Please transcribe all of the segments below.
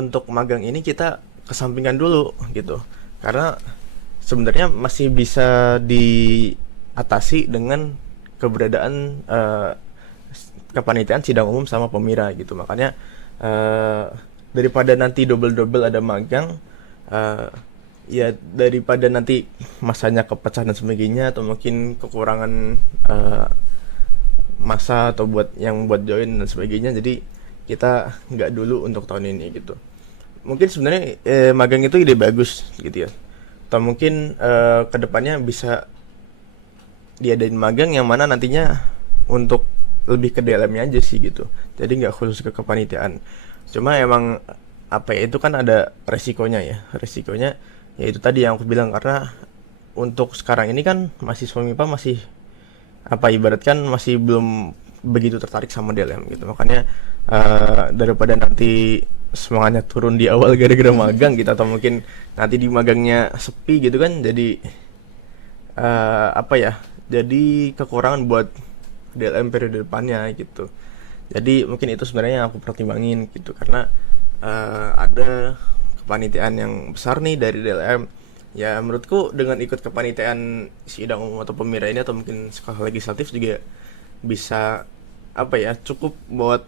untuk magang ini kita kesampingkan dulu gitu. Karena sebenarnya masih bisa diatasi dengan keberadaan kepanitiaan sidang umum sama pemira gitu. Makanya eh, daripada nanti double-double ada magang, eh, ya daripada nanti masanya kepecah dan sebagainya, atau mungkin kekurangan eh, masa atau buat join dan sebagainya, jadi kita nggak dulu untuk tahun ini gitu. Mungkin sebenarnya magang itu ide bagus gitu ya, atau mungkin kedepannya bisa diadain magang yang mana nantinya untuk lebih ke dalamnya aja sih gitu, jadi nggak khusus ke kepanitiaan. Cuma emang apa ya, itu kan ada resikonya ya itu tadi yang aku bilang, karena untuk sekarang ini kan mahasiswa MIPA masih apa, ibaratkan masih belum begitu tertarik sama DLM gitu. Makanya daripada nanti semangatnya turun di awal gara-gara magang gitu, atau mungkin nanti di magangnya sepi gitu kan, jadi apa ya, jadi kekurangan buat DLM periode depannya gitu. Jadi mungkin itu sebenarnya yang aku pertimbangin gitu, karena ada kepanitiaan yang besar nih dari DLM. Ya menurutku dengan ikut kepanitiaan sidang umum atau pemira ini, atau mungkin sekolah legislatif juga bisa apa ya, cukup buat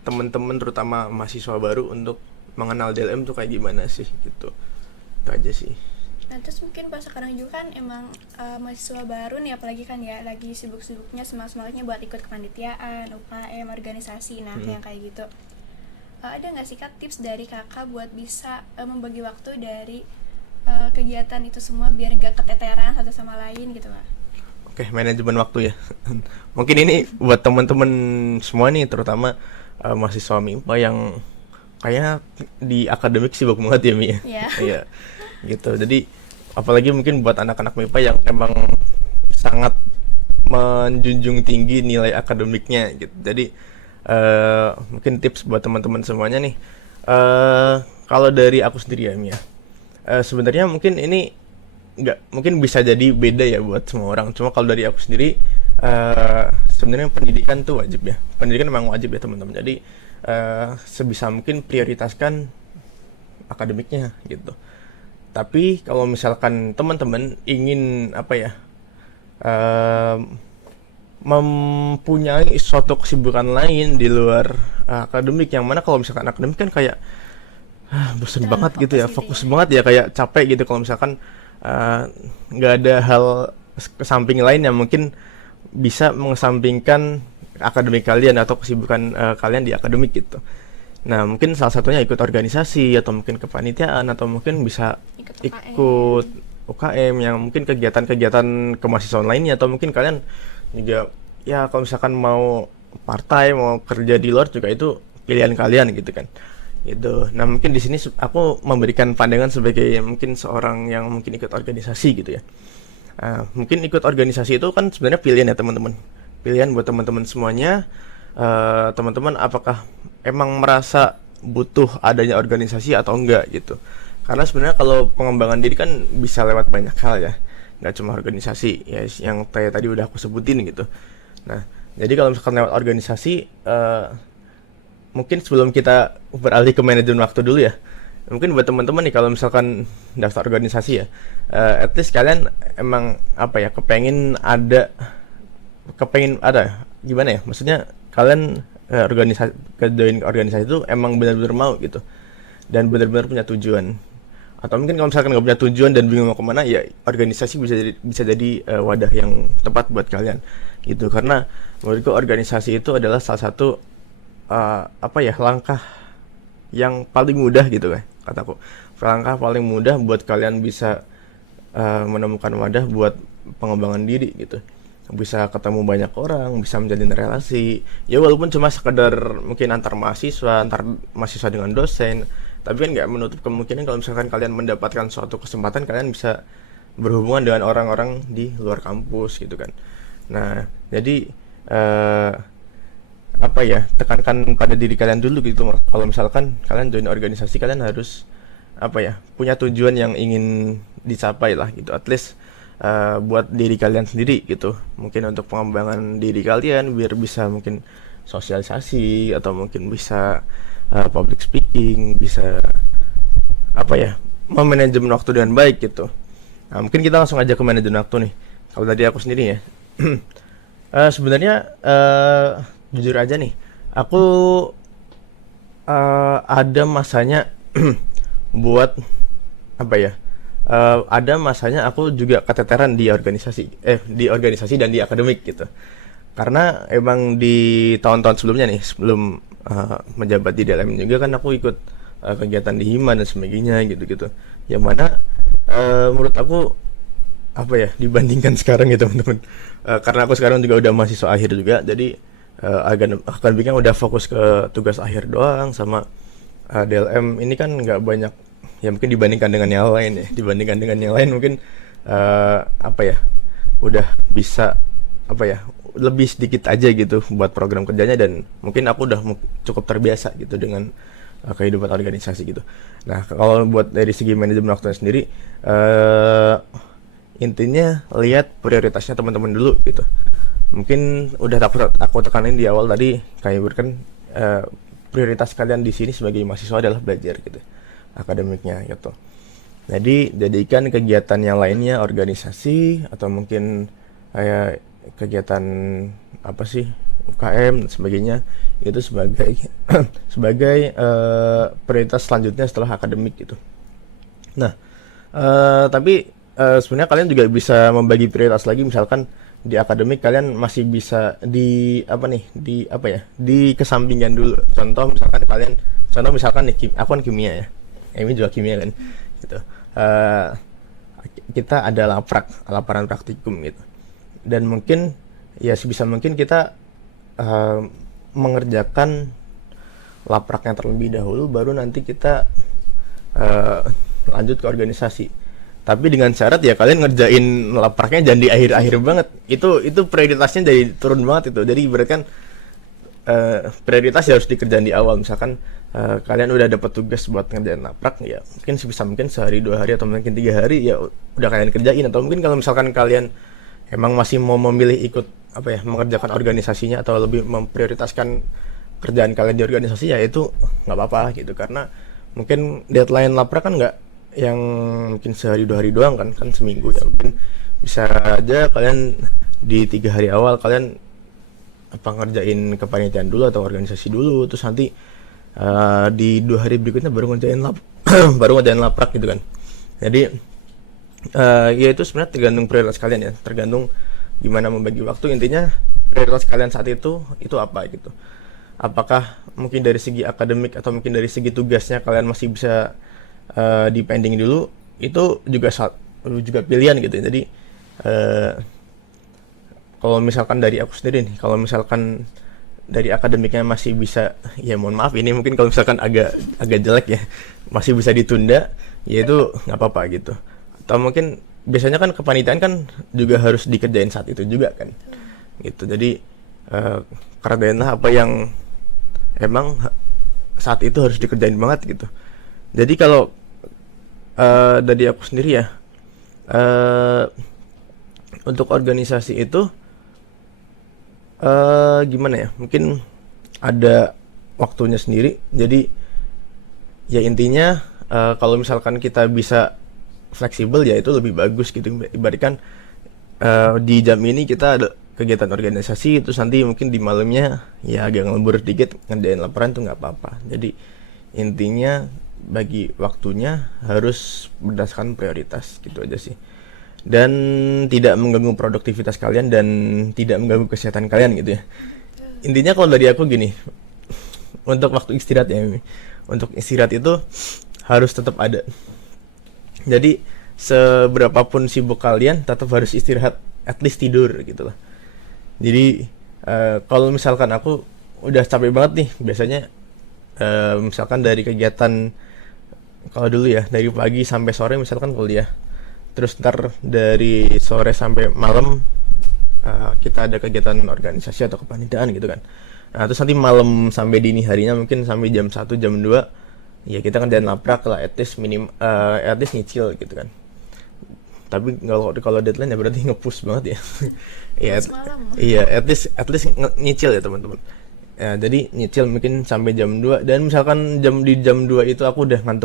temen-temen terutama mahasiswa baru untuk mengenal DLM tuh kayak gimana sih gitu. Itu aja sih. Nah terus mungkin pas sekarang juga kan emang mahasiswa baru nih, apalagi kan ya lagi sibuk-sibuknya semangat-semangatnya buat ikut kepanitiaan, UKM, organisasi, nah yang kayak gitu. Ada nggak sih Kak tips dari kakak buat bisa membagi waktu dari kegiatan itu semua biar nggak keteteran satu sama lain gitu Kak? Oke, manajemen waktu ya. Mungkin ini buat teman-teman semua nih, terutama mahasiswa MIPA yang kayak di akademik sibuk banget ya Mi ya. Ya. Iya, gitu. Jadi apalagi mungkin buat anak-anak MIPA yang emang sangat menjunjung tinggi nilai akademiknya gitu. Jadi mungkin tips buat teman-teman semuanya nih. Kalau dari aku sendiri ya Mi ya. Sebenarnya mungkin ini nggak, mungkin bisa jadi beda ya buat semua orang. Cuma kalau dari aku sendiri, sebenarnya pendidikan tuh wajib ya. Pendidikan memang wajib ya teman-teman. Jadi sebisa mungkin prioritaskan akademiknya gitu. Tapi kalau misalkan teman-teman ingin apa ya, eh, mempunyai suatu kesibukan lain di luar akademik, yang mana kalau misalkan akademik kan kayak bosen Terlalu banget gitu fokus ya, gitu fokus ya. banget ya, kayak capek gitu kalau misalkan nggak ada hal kesamping lain yang mungkin bisa mengesampingkan akademik kalian atau kesibukan kalian di akademik gitu. Nah mungkin salah satunya ikut organisasi, atau mungkin kepanitiaan, atau mungkin bisa Ikut ikut UKM. UKM yang mungkin kegiatan-kegiatan kemahasiswaan lainnya, atau mungkin kalian juga ya kalau misalkan mau part-time, mau kerja di luar juga, itu pilihan kalian gitu kan gitu. Nah mungkin di sini aku memberikan pandangan sebagai mungkin seorang yang mungkin ikut organisasi gitu ya. Mungkin ikut organisasi itu kan sebenarnya pilihan ya teman-teman, pilihan buat teman-teman semuanya. Teman-teman apakah emang merasa butuh adanya organisasi atau enggak gitu. Karena sebenarnya kalau pengembangan diri kan bisa lewat banyak hal ya, nggak cuma organisasi ya, yang kayak tadi udah aku sebutin gitu. Nah jadi kalau misalkan lewat organisasi, mungkin sebelum kita beralih ke manajemen waktu dulu ya, mungkin buat teman-teman nih, kalau misalkan daftar organisasi ya, at least kalian emang apa ya, kepengen ada gimana ya, maksudnya kalian organisasi, ke join organisasi itu emang benar-benar mau gitu, dan benar-benar punya tujuan. Atau mungkin kalau misalkan nggak punya tujuan dan bingung mau kemana, ya organisasi bisa jadi wadah yang tepat buat kalian gitu. Karena menurutku organisasi itu adalah salah satu apa ya, langkah yang paling mudah gitu kan kataku, langkah paling mudah buat kalian bisa menemukan wadah buat pengembangan diri gitu, bisa ketemu banyak orang, bisa menjalin relasi ya, walaupun cuma sekedar mungkin antar mahasiswa dengan dosen, tapi kan nggak menutup kemungkinan kalau misalkan kalian mendapatkan suatu kesempatan, kalian bisa berhubungan dengan orang-orang di luar kampus gitu kan. Nah jadi eh, apa ya, tekankan pada diri kalian dulu gitu. Kalau misalkan kalian join organisasi, kalian harus apa ya, punya tujuan yang ingin dicapai lah gitu, at least buat diri kalian sendiri gitu, mungkin untuk pengembangan diri kalian biar bisa mungkin sosialisasi, atau mungkin bisa public speaking, bisa apa ya, memanajemen waktu dengan baik gitu. Nah, mungkin kita langsung aja ke manajemen waktu nih. Kalau tadi aku sendiri ya, sebenarnya jujur aja nih, aku ada masanya buat apa ya? Ada masanya aku juga keteteran di organisasi dan di akademik gitu. Karena emang di tahun-tahun sebelumnya nih, sebelum menjabat di DLM juga kan aku ikut kegiatan di Hima dan sebagainya gitu-gitu. Yang mana menurut aku apa ya, dibandingkan sekarang ya teman-teman. Karena aku sekarang juga udah mahasiswa akhir juga, jadi akademiknya udah fokus ke tugas akhir doang, sama DLM ini kan nggak banyak ya, mungkin dibandingkan dengan yang lain ya, dibandingkan dengan yang lain mungkin apa ya, udah bisa apa ya, lebih sedikit aja gitu buat program kerjanya, dan mungkin aku udah cukup terbiasa gitu dengan kehidupan organisasi gitu. Nah, kalau buat dari segi manajemen waktunya sendiri, intinya lihat prioritasnya teman-teman dulu gitu. Mungkin udah aku tekanin di awal tadi, kayak kan prioritas kalian di sini sebagai mahasiswa adalah belajar gitu, akademiknya gitu. Jadi jadikan kegiatan yang lainnya, organisasi atau mungkin kayak kegiatan apa sih, UKM dan sebagainya, itu sebagai sebagai prioritas selanjutnya setelah akademik gitu. Nah, tapi sebenarnya kalian juga bisa membagi prioritas lagi. Misalkan di akademik kalian masih bisa di apa nih, di apa ya, di kesampingan dulu. Contoh misalkan nih, aku kan kimia ya, Emi juga kimia kan gitu. Kita ada laporan praktikum gitu, dan mungkin ya sebisa mungkin kita mengerjakan lapraknya terlebih dahulu, baru nanti kita lanjut ke organisasi. Tapi dengan syarat ya kalian ngerjain lapraknya jangan di akhir-akhir banget. Itu prioritasnya jadi turun banget itu. Jadi berarti kan prioritas ya harus dikerjain di awal. Misalkan kalian udah dapat tugas buat ngerjain laprak, ya mungkin sebisa mungkin sehari, 2 hari, atau mungkin 3 hari ya udah kalian kerjain. Atau mungkin kalau misalkan kalian emang masih mau memilih ikut apa ya, mengerjakan organisasinya atau lebih memprioritaskan kerjaan kalian di organisasi, ya itu nggak apa-apa gitu. Karena mungkin deadline laprak kan nggak yang mungkin sehari 2 hari doang kan seminggu ya. Mungkin bisa aja kalian di 3 hari awal kalian apa ngerjain kepanitiaan dulu atau organisasi dulu, terus nanti di 2 hari berikutnya baru ngerjain baru ngerjain laprak gitu kan. Jadi ya itu sebenarnya tergantung prioritas kalian ya, tergantung gimana membagi waktu. Intinya prioritas kalian saat itu apa gitu. Apakah mungkin dari segi akademik atau mungkin dari segi tugasnya kalian masih bisa dipending dulu, itu juga pilihan gitu. Jadi kalau misalkan dari aku sendiri nih, kalau misalkan dari akademiknya masih bisa, ya mohon maaf ini mungkin kalau misalkan agak jelek ya, masih bisa ditunda, ya itu nggak apa-apa gitu. Atau mungkin biasanya kan kepanitiaan kan juga harus dikerjain saat itu juga kan gitu. Jadi kerjainlah apa yang emang saat itu harus dikerjain banget gitu. Jadi kalau dari aku sendiri ya, untuk organisasi itu gimana ya, mungkin ada waktunya sendiri. Jadi ya intinya kalau misalkan kita bisa fleksibel ya itu lebih bagus gitu. Ibaratkan di jam ini kita ada kegiatan organisasi, terus nanti mungkin di malamnya ya agak ngelembur dikit ngerjain laporan, tuh nggak apa-apa. Jadi intinya bagi waktunya harus berdasarkan prioritas gitu aja sih, dan tidak mengganggu produktivitas kalian dan tidak mengganggu kesehatan kalian gitu ya. Intinya kalau dari aku gini, untuk waktu istirahat ya, untuk istirahat itu harus tetap ada. Jadi seberapapun sibuk kalian tetap harus istirahat, at least tidur gitu lah. Jadi kalau misalkan aku udah capek banget nih, biasanya misalkan dari kegiatan, kalau dulu ya dari pagi sampai sore misalkan kuliah, terus ntar dari sore sampai malam kita ada kegiatan organisasi atau kepanitiaan gitu kan. Nah terus nanti malam sampai dini harinya mungkin sampai jam 1 jam 2 ya kita kerjain laprak lah, at least nyicil gitu kan. Tapi kalau deadline ya berarti nge-push banget ya. Iya, at least nyicil ya teman-teman. Ya, jadi nyicil mungkin sampai jam 2 dan misalkan di jam 2 itu aku udah ngantuk